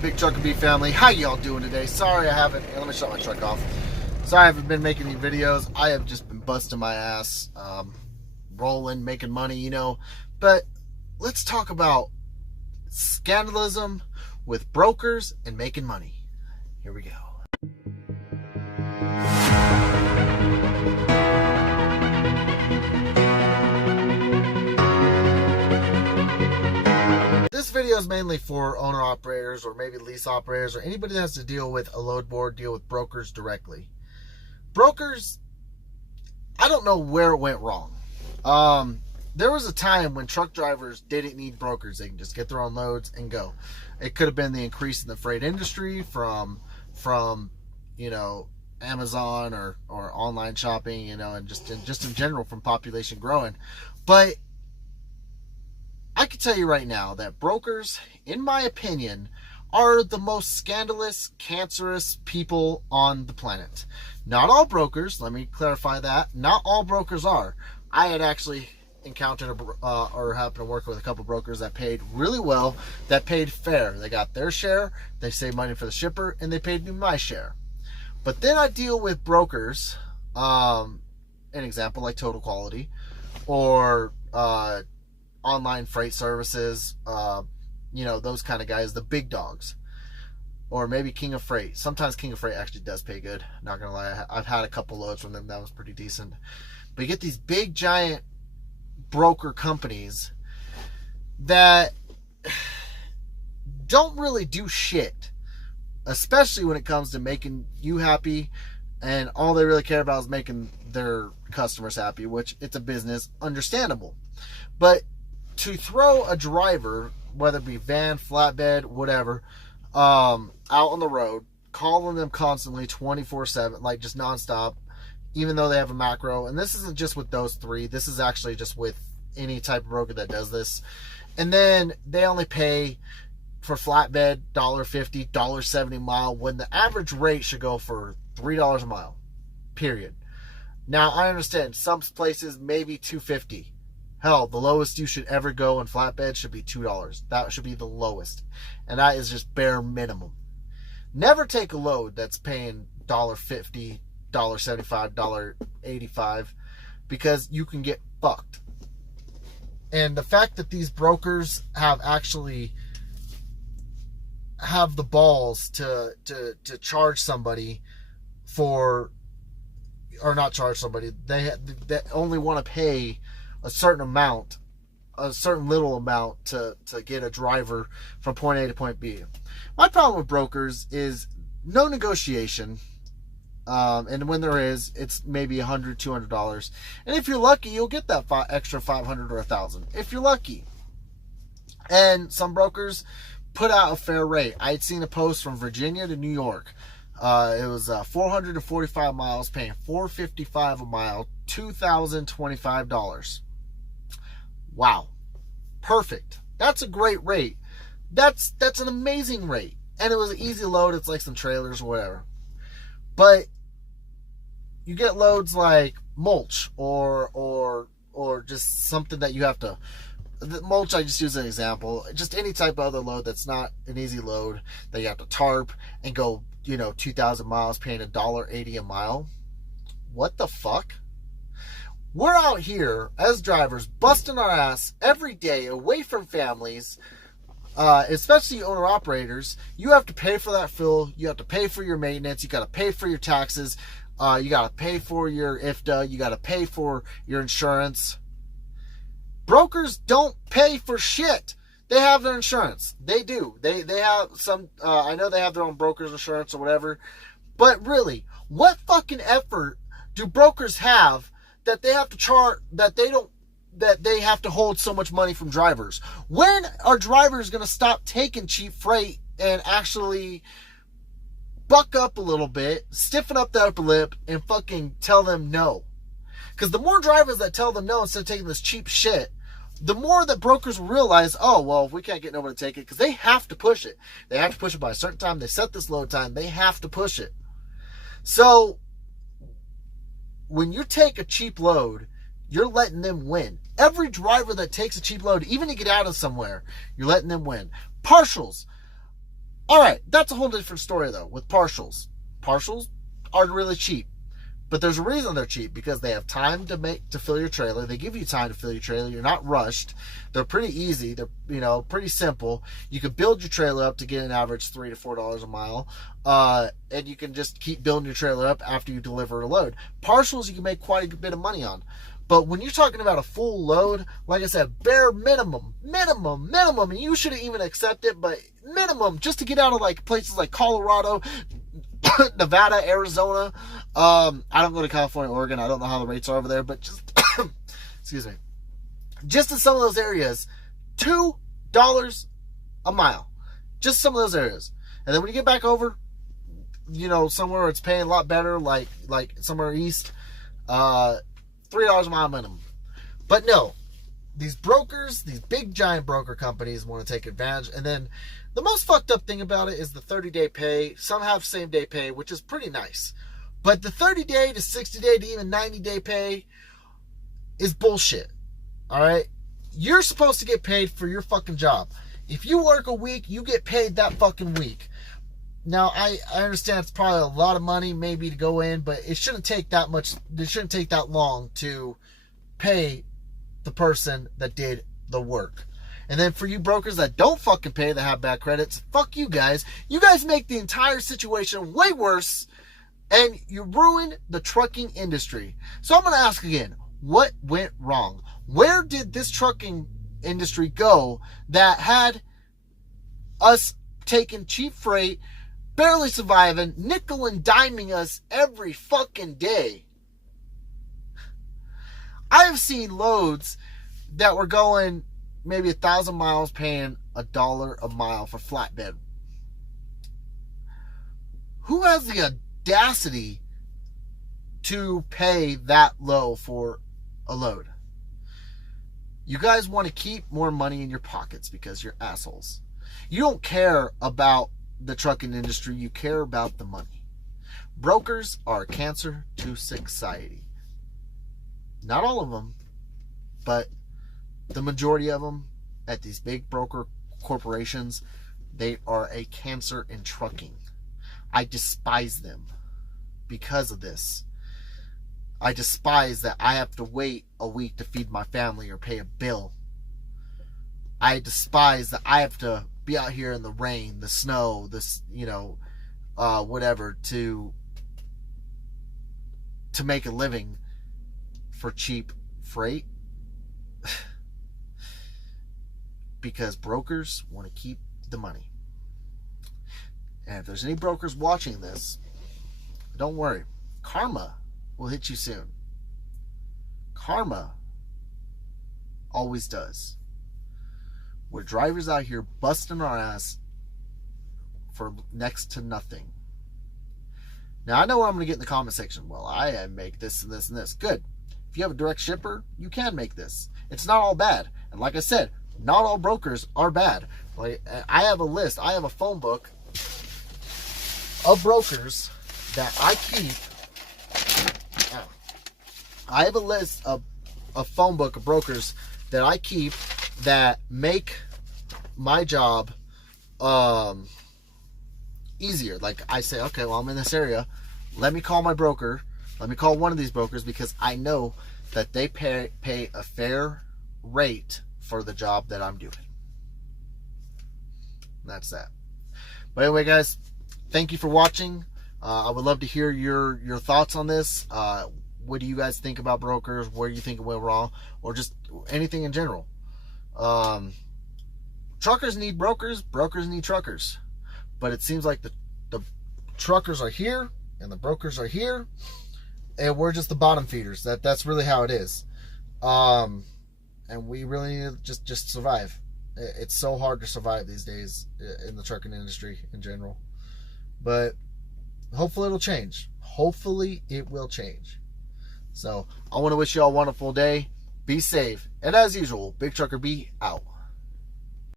Big Truck and Beef family, how y'all doing today? Sorry I haven't, let me shut my truck off. Sorry I haven't been making any videos. I have just been busting my ass, rolling, making money, But let's talk about scandalism with brokers and making money. Here we go. This video is mainly for owner-operators or maybe lease operators or anybody that has to deal with a load board, deal with brokers directly. Brokers, I don't know where it went wrong. There was a time when truck drivers didn't need brokers. They can just get their own loads and go. It could have been the increase in the freight industry from Amazon or online shopping, and just in general from population growing. But I can tell you right now that brokers, in my opinion, are the most scandalous, cancerous people on the planet. Not all brokers, let me clarify that. Not all brokers are. I had actually encountered or happened to work with a couple brokers that paid really well, that paid fair. They got their share, they saved money for the shipper, and they paid me my share. But then I deal with brokers, an example like Total Quality, or online freight services, those kind of guys, the big dogs, or maybe King of Freight. Sometimes King of Freight actually does pay good, not gonna lie. I've had a couple loads from them that was pretty decent. But you get these big giant broker companies that don't really do shit, especially when it comes to making you happy, and all they really care about is making their customers happy, which it's a business, understandable. But to throw a driver, whether it be van, flatbed, whatever, out on the road, calling them constantly 24/7, like just nonstop, even though they have a macro, and this isn't just with those three, this is actually just with any type of broker that does this, and then they only pay for flatbed $1.50, $1.70 a mile, when the average rate should go for $3 a mile, period. Now, I understand some places maybe $2.50. Hell, the lowest you should ever go in flatbed should be $2. That should be the lowest. And that is just bare minimum. Never take a load that's paying $1.50, $1.75, $1.85, because you can get fucked. And the fact that these brokers have actually have the balls to charge somebody for, or not charge somebody, they only want to pay a certain amount, a certain little amount to get a driver from point A to point B. My problem with brokers is no negotiation. And when there is, it's maybe $100, $200. And if you're lucky, you'll get that extra $500 or $1,000. If you're lucky. And some brokers put out a fair rate. I had seen a post from Virginia to New York. It was 445 miles, paying $455 a mile, $2,025. Wow. Perfect. That's a great rate. That's an amazing rate. And it was an easy load. It's like some trailers or whatever. But you get loads like mulch or just something that you have to, mulch, I just use an example, just any type of other load that's not an easy load that you have to tarp and go 2,000 miles paying $1.80 a mile. What the fuck? We're out here as drivers busting our ass every day away from families, especially owner-operators. You have to pay for that fuel. You have to pay for your maintenance. You got to pay for your taxes. You got to pay for your IFTA. You got to pay for your insurance. Brokers don't pay for shit. They have their insurance. They do. They have some, I know they have their own broker's insurance or whatever. But really, what fucking effort do brokers have that they have to charge, that they have to hold so much money from drivers? When are drivers going to stop taking cheap freight and actually buck up a little bit, stiffen up the upper lip, and fucking tell them no? Because the more drivers that tell them no instead of taking this cheap shit, the more that brokers will realize, oh, well, if we can't get nobody to take it, because they have to push it. They have to push it by a certain time. They set this load time. They have to push it. So when you take a cheap load, you're letting them win. Every driver that takes a cheap load, even to get out of somewhere, you're letting them win. Partials. All right, that's a whole different story though with partials. Partials are really cheap. But there's a reason they're cheap, because they have time to fill your trailer. They give you time to fill your trailer. You're not rushed. They're pretty easy. They're pretty simple. You can build your trailer up to get an average $3 to $4 a mile, and you can just keep building your trailer up after you deliver a load. Partials you can make quite a bit of money on. But when you're talking about a full load, like I said, bare minimum, and you shouldn't even accept it, but minimum just to get out of like places like Colorado, Nevada, Arizona. I don't go to California, Oregon. I don't know how the rates are over there, but just excuse me. Just in some of those areas, $2 a mile. Just some of those areas. And then when you get back over, somewhere where it's paying a lot better, like somewhere east, $3 a mile minimum. But no, these brokers, these big giant broker companies want to take advantage. And then the most fucked up thing about it is the 30-day pay. Some have same-day pay, which is pretty nice. But the 30-day to 60-day to even 90-day pay is bullshit. All right? You're supposed to get paid for your fucking job. If you work a week, you get paid that fucking week. Now, I understand it's probably a lot of money maybe to go in, but it shouldn't take that much. It shouldn't take that long to pay the person that did the work. And then for you brokers that don't fucking pay, that have bad credits, fuck you guys. You guys make the entire situation way worse, and you ruin the trucking industry. So I'm going to ask again, what went wrong? Where did this trucking industry go that had us taking cheap freight, barely surviving, nickel and diming us every fucking day? I have seen loads that were going maybe 1,000 miles paying $1 a mile for flatbed. Who has the audacity to pay that low for a load? You guys want to keep more money in your pockets because you're assholes. You don't care about the trucking industry. You care about the money. Brokers are a cancer to society. Not all of them, but the majority of them at these big broker corporations, they are a cancer in trucking. I despise them because of this. I despise that I have to wait a week to feed my family or pay a bill. I despise that I have to be out here in the rain, the snow, whatever, to make a living for cheap freight. Because brokers want to keep the money. And if there's any brokers watching this, don't worry. Karma will hit you soon. Karma always does. We're drivers out here busting our ass for next to nothing. Now, I know what I'm going to get in the comment section. Well, I make this and this and this. Good. If you have a direct shipper, you can make this. It's not all bad. And like I said, not all brokers are bad. Like, I have a list. I have a phone book of brokers that I keep. I have a list of a phone book of brokers that I keep that make my job easier. Like, I say, okay, well, I'm in this area. Let me call my broker. Let me call one of these brokers because I know that they pay a fair rate for the job that I'm doing. That's that. But anyway, guys, thank you for watching. I would love to hear your thoughts on this. What do you guys think about brokers? Where do you think it went wrong? Or just anything in general. Truckers need brokers. Brokers need truckers. But it seems like the truckers are here and the brokers are here. And we're just the bottom feeders. That's really how it is. And we really need to just survive. It's so hard to survive these days in the trucking industry in general. But hopefully it'll change. Hopefully it will change. So I want to wish you all a wonderful day. Be safe. And as usual, Big Trucker B out.